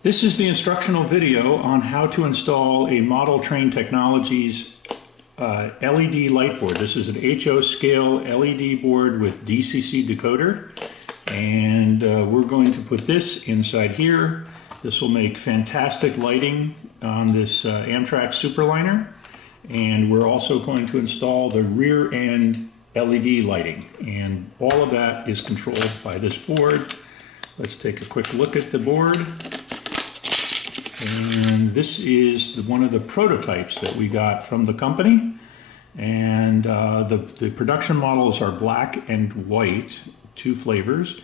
This is the instructional video on how to install a Model Train Technologies LED light board. This is an HO scale LED board with DCC decoder, and we're going to put this inside here. This will make fantastic lighting on this Amtrak Superliner, and we're also going to install the rear end LED lighting, and all of that is controlled by this board. Let's take a quick look at the board. And this is one of the prototypes that we got from the company. And the production models are black and white, two flavors.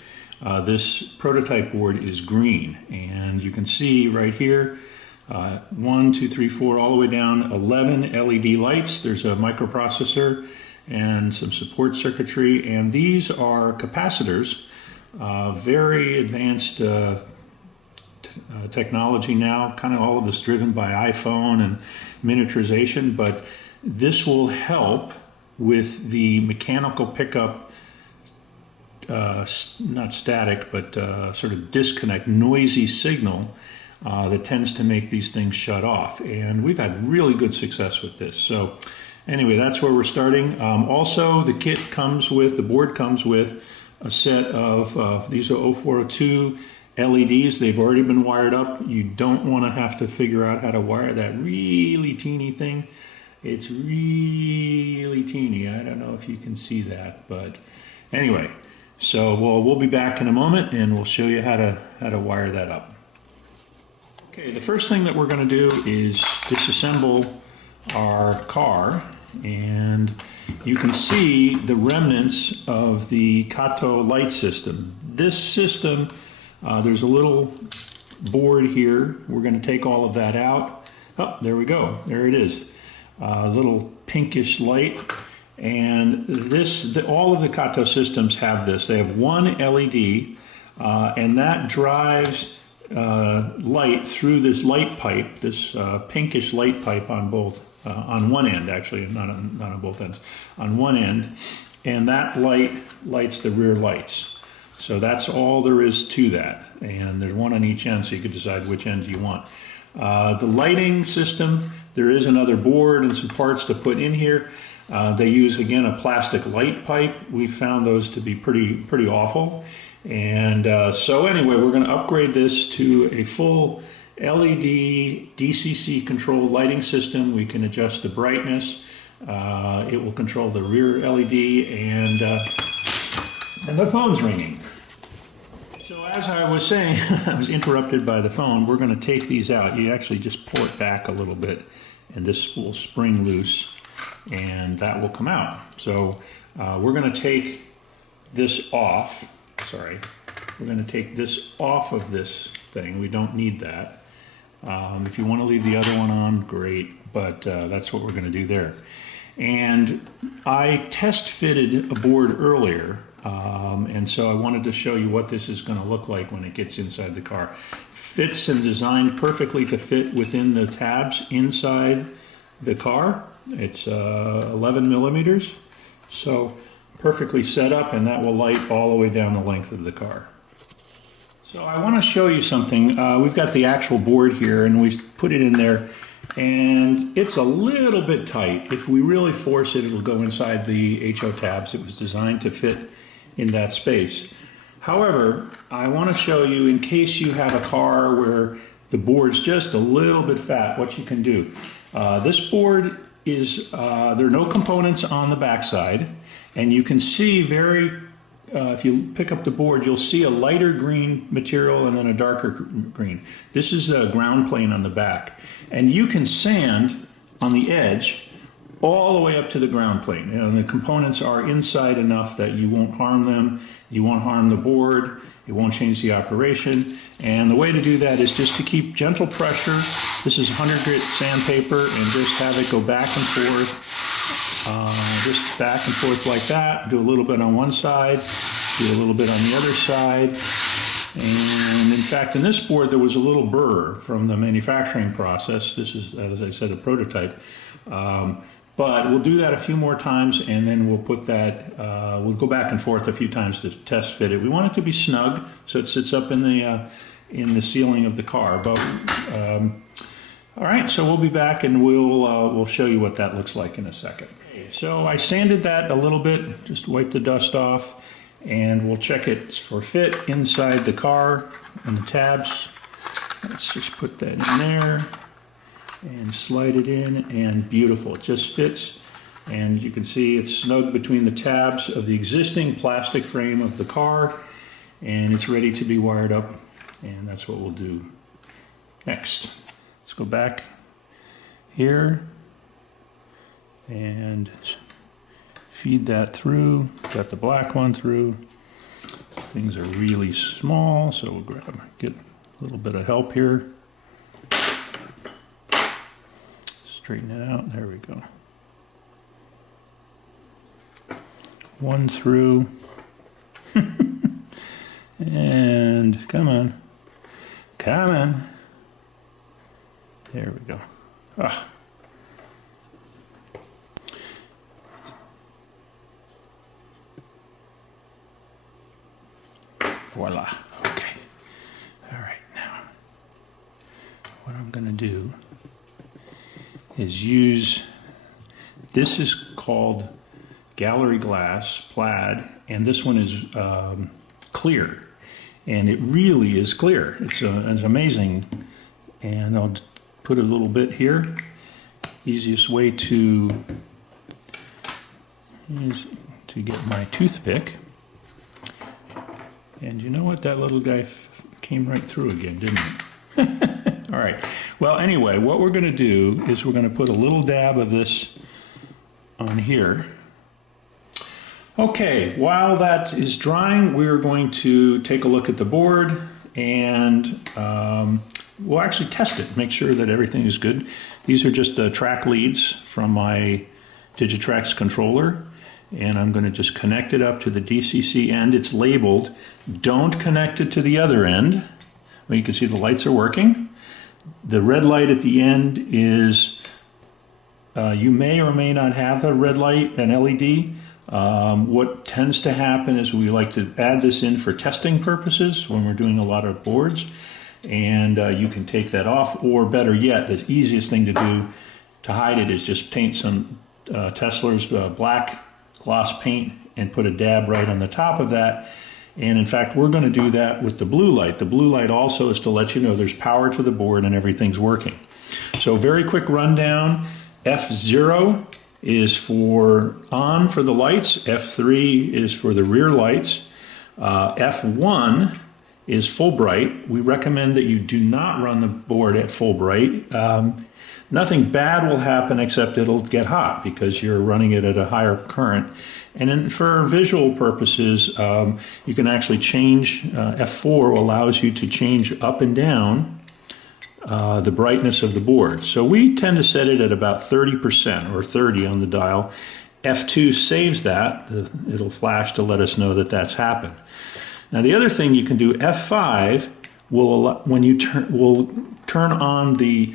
This prototype board is green. And you can see right here, 1, 2, 3, 4, all the way down, 11 LED lights. There's a microprocessor and some support circuitry. And these are capacitors, very advanced technology now, kind of all of this driven by iPhone and miniaturization, but this will help with the mechanical pickup, not static, but sort of disconnect, noisy signal that tends to make these things shut off. And we've had really good success with this. So anyway, that's where we're starting. Also, the kit comes with, the board comes with a set of, these are 0402 LEDs. They've already been wired up. You don't want to have to figure out how to wire that really teeny thing. It's really teeny. I don't know if you can see that, but anyway, so we'll be back in a moment and we'll show you how to wire that up. Okay, the first thing that we're going to do is disassemble our car, and you can see the remnants of the Kato light system. This system, there's a little board here. We're going to take all of that out. Oh, there we go. There it is. A little pinkish light. And this, all of the Kato systems have this. They have one LED, and that drives light through this light pipe, this pinkish light pipe on both, on one end actually, not on both ends, on one end. And that light lights the rear lights. So that's all there is to that, and there's one on each end, so you can decide which end you want. The lighting system, there is another board and some parts to put in here. They use, again, a plastic light pipe. We found those to be pretty awful. And so anyway, we're going to upgrade this to a full LED DCC controlled lighting system. We can adjust the brightness. It will control the rear LED, and the phone's ringing. So as I was saying, I was interrupted by the phone. We're going to take these out. You actually just pull it back a little bit, and this will spring loose, and that will come out. So we're going to take this off. Sorry. We're going to take this off of this thing. We don't need that. If you want to leave the other one on, great, but that's what we're going to do there. And I test fitted a board earlier, and so I wanted to show you what this is going to look like when it gets inside the car. Fits and designed perfectly to fit within the tabs inside the car. It's 11 millimeters, so perfectly set up, and that will light all the way down the length of the car. So I want to show you something. We've got the actual board here, and we put it in there, and it's a little bit tight. If we really force it, it'll go inside the HO tabs. It was designed to fit in that space. However, I want to show you, in case you have a car where the board's just a little bit fat, what you can do. This board is, there are no components on the backside, and you can see if you pick up the board, you'll see a lighter green material and then a darker green. This is a ground plane on the back. And you can sand on the edge all the way up to the ground plane. And the components are inside enough that you won't harm them, you won't harm the board, it won't change the operation. And the way to do that is just to keep gentle pressure. This is 100 grit sandpaper, and just have it go back and forth. Just back and forth like that. Do a little bit on one side, do a little bit on the other side. And in fact, in this board, there was a little burr from the manufacturing process. This is, as I said, a prototype. But we'll do that a few more times, and then we'll put that, we'll go back and forth a few times to test fit it. We want it to be snug, so it sits up in the in the ceiling of the car. But all right, so we'll be back and we'll show you what that looks like in a second. So I sanded that a little bit, just wipe the dust off, and we'll check it for fit inside the car and the tabs. Let's just put that in there and slide it in, and beautiful, it just fits. And you can see it's snug between the tabs of the existing plastic frame of the car, and it's ready to be wired up, and that's what we'll do next. Let's go back here and feed that through. Got the black one through. Things are really small, so we'll get a little bit of help here. Straighten it out. There we go. One through. And come on. Come on. There we go. Ah. Voila. Okay. All right, now what I'm going to do is use, this is called gallery glass plaid, and this one is clear, and it really is clear. It's amazing. And I'll put a little bit here. Easiest way is to get my toothpick. And you know what? That little guy came right through again, didn't it? All right. Well, anyway, what we're going to do is we're going to put a little dab of this on here. Okay, while that is drying, we're going to take a look at the board, and we'll actually test it, make sure that everything is good. These are just the track leads from my Digitrax controller, and I'm going to just connect it up to the DCC end. It's labeled. Don't connect it to the other end. Well, you can see the lights are working. The red light at the end is, you may or may not have a red light, an LED. What tends to happen is we like to add this in for testing purposes when we're doing a lot of boards, and you can take that off, or better yet, the easiest thing to do to hide it is just paint some Tesla's black gloss paint and put a dab right on the top of that. And in fact, we're going to do that with the blue light. The blue light also is to let you know there's power to the board and everything's working. So very quick rundown. F0 is for on for the lights. F3 is for the rear lights. F1 is full bright. We recommend that you do not run the board at full bright. Nothing bad will happen except it'll get hot because you're running it at a higher current. And then for visual purposes, you can actually change, F4 allows you to change up and down the brightness of the board. So we tend to set it at about 30% or 30 on the dial. F2 saves that. It'll flash to let us know that that's happened. Now the other thing you can do, F5 will turn on the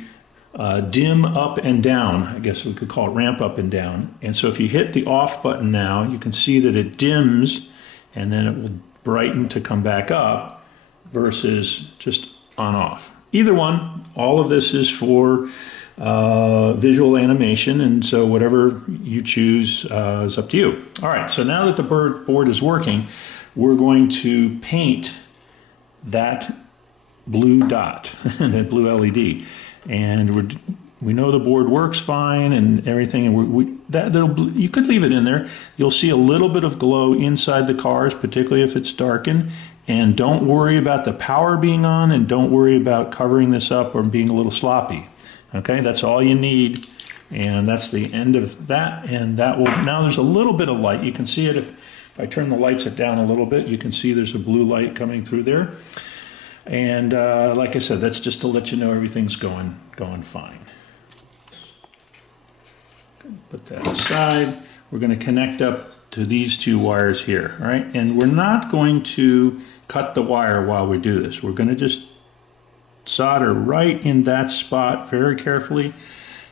dim up and down. I guess we could call it ramp up and down. And so if you hit the off button now, you can see that it dims and then it will brighten to come back up versus just on off. Either one, all of this is for visual animation, and so whatever you choose is up to you. All right, so now that the board is working, we're going to paint that blue dot, that blue LED. And we know the board works fine and everything, and you could leave it in there. You'll see a little bit of glow inside the cars, particularly if it's darkened. And don't worry about the power being on, and don't worry about covering this up or being a little sloppy. Okay, that's all you need, and that's the end of that. And that will, now there's a little bit of light. You can see it if I turn the lights down a little bit. You can see there's a blue light coming through there. And like I said, that's just to let you know everything's going fine. Put that aside. We're going to connect up to these two wires here, all right? And we're not going to cut the wire while we do this. We're going to just solder right in that spot very carefully.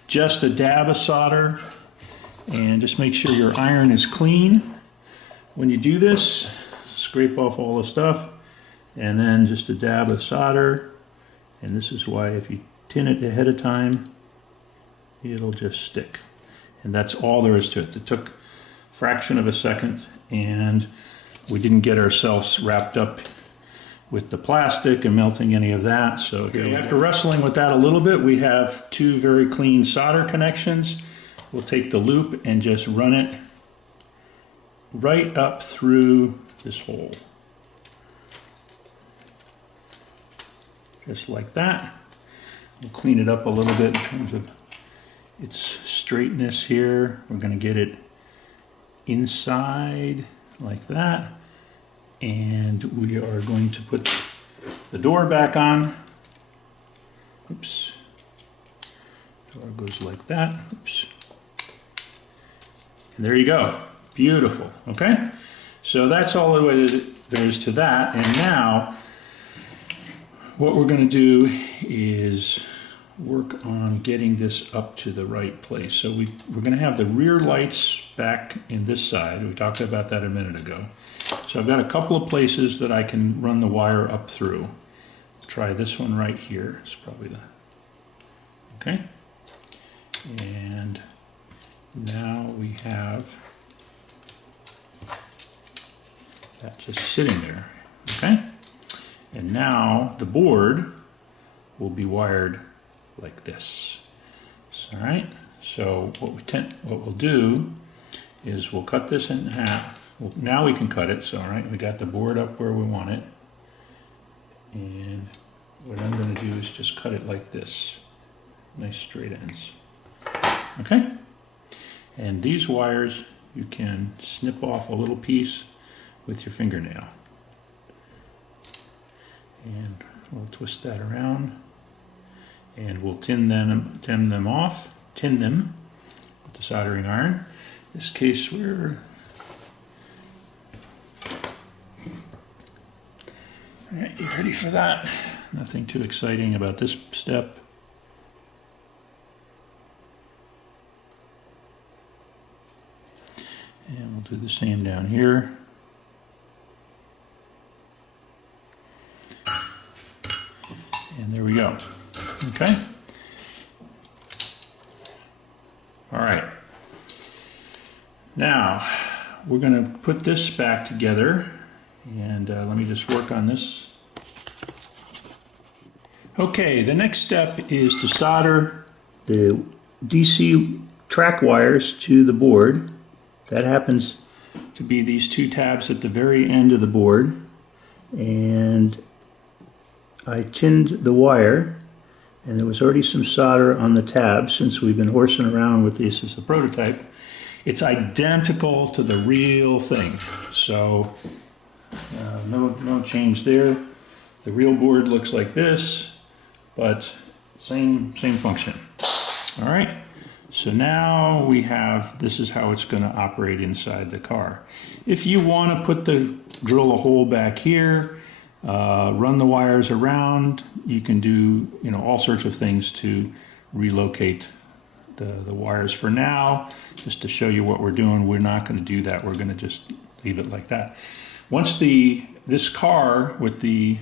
Just a dab of solder, and just make sure your iron is clean. When you do this, scrape off all the stuff. and then just a dab of solder. And this is why if you tin it ahead of time, it'll just stick. And that's all there is to it. It took a fraction of a second, and we didn't get ourselves wrapped up with the plastic and melting any of that. So after wrestling with that a little bit, we have two very clean solder connections. We'll take the loop and just run it right up through this hole. Just like that. We'll clean it up a little bit in terms of its straightness here. We're going to get it inside like that. And we are going to put the door back on. Oops. Door goes like that. Oops. And there you go. Beautiful. Okay? So that's all the way there is to that. And now, what we're going to do is work on getting this up to the right place. So we're going to have the rear lights back in this side. We talked about that a minute ago. So I've got a couple of places that I can run the wire up through. Try this one right here. It's probably the, okay. And now we have that just sitting there, okay? And now the board will be wired like this. All right, so what we'll do is we'll cut this in half. Well, now we can cut it, so all right, we got the board up where we want it. And what I'm going to do is just cut it like this. Nice straight ends. Okay? And these wires, you can snip off a little piece with your fingernail. And we'll twist that around. And we'll tin them with the soldering iron. In this case, we're all right, you ready for that? Nothing too exciting about this step. And we'll do the same down here. And there we go. Okay? All right. Now, we're going to put this back together. And let me just work on this. Okay, the next step is to solder the DC track wires to the board. That happens to be these two tabs at the very end of the board. And I tinned the wire, and there was already some solder on the tabs since we've been horsing around with this as a prototype. It's identical to the real thing. So no change there. The real board looks like this, but same function. All right, so now we have, this is how it's going to operate inside the car. If you want to drill a hole back here, run the wires around, you can do all sorts of things to relocate the wires. For now, just to show you what we're doing, we're not going to do that. We're going to just leave it like that. Once this car with the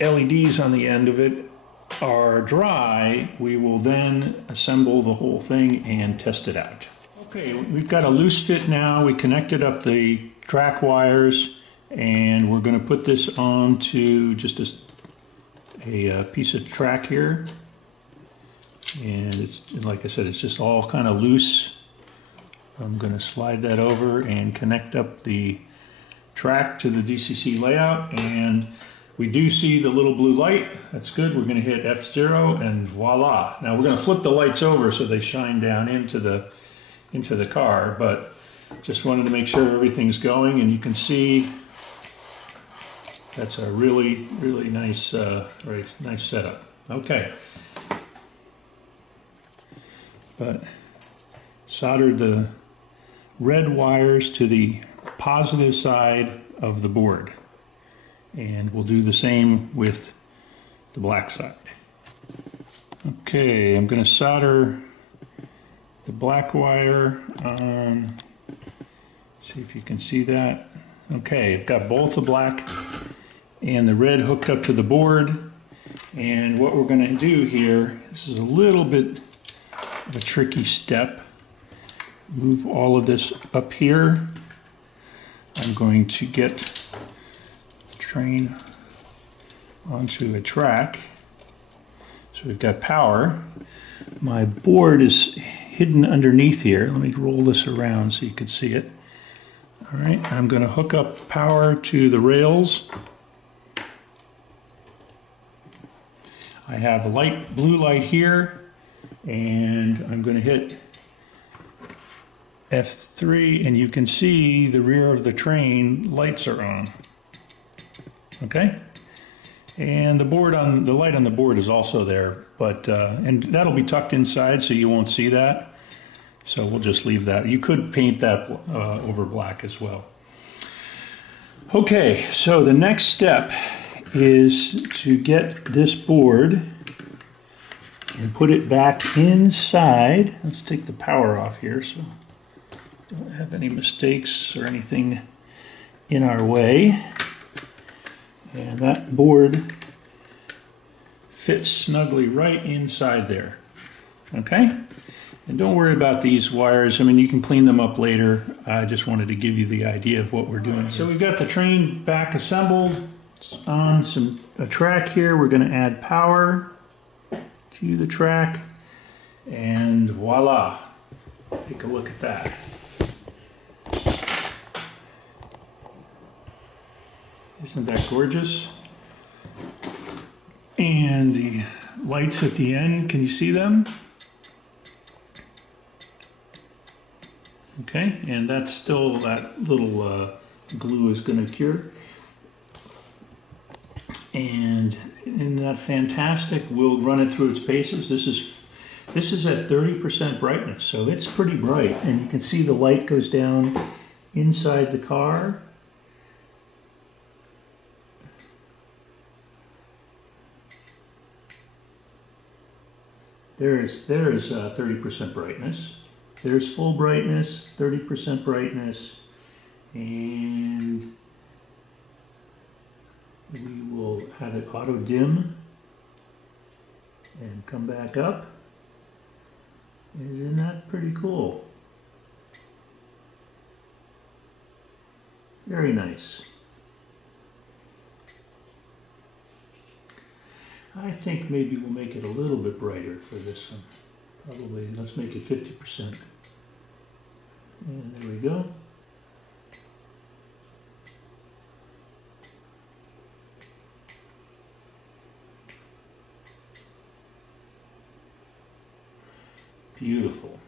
LEDs on the end of it are dry, we will then assemble the whole thing and test it out. Okay, we've got a loose fit now. We connected up the track wires, and we're going to put this onto just a piece of track here. And it's, like I said, it's just all kind of loose. I'm going to slide that over and connect up the track to the DCC layout, and we do see the little blue light. That's good. We're going to hit F0 and voila. Now we're going to flip the lights over so they shine down into the car, but just wanted to make sure everything's going, and you can see that's a really nice nice setup. Okay. But soldered the red wires to the positive side of the board, and we'll do the same with the black side. Okay, I'm going to solder the black wire on, see if you can see that. Okay, I've got both the black and the red hooked up to the board. And what we're going to do here, this is a little bit of a tricky step. Move all of this up here. I'm going to get the train onto a track. So we've got power. My board is hidden underneath here. Let me roll this around so you can see it. All right, I'm going to hook up power to the rails. I have a light, blue light here, and I'm going to hit F3, and you can see the rear of the train lights are on. Okay, and the light on the board is also there, but and that'll be tucked inside, so you won't see that. So we'll just leave that. You could paint that over black as well. Okay, so the next step is to get this board and put it back inside. Let's take the power off here so don't have any mistakes or anything in our way. And that board fits snugly right inside there. Okay? And don't worry about these wires. I mean, you can clean them up later. I just wanted to give you the idea of what we're doing. So we've got the train back assembled. It's on a track here. We're going to add power to the track. And voila. Take a look at that. Isn't that gorgeous? And the lights at the end, can you see them? Okay, and that's still, that little glue is going to cure. And isn't that fantastic? We'll run it through its paces. This is at 30% brightness, so it's pretty bright. And you can see the light goes down inside the car. There is 30% brightness. There's full brightness, 30% brightness, and we will have it auto dim and come back up. Isn't that pretty cool? Very nice. I think maybe we'll make it a little bit brighter for this one. Probably, let's make it 50%. And there we go. Beautiful.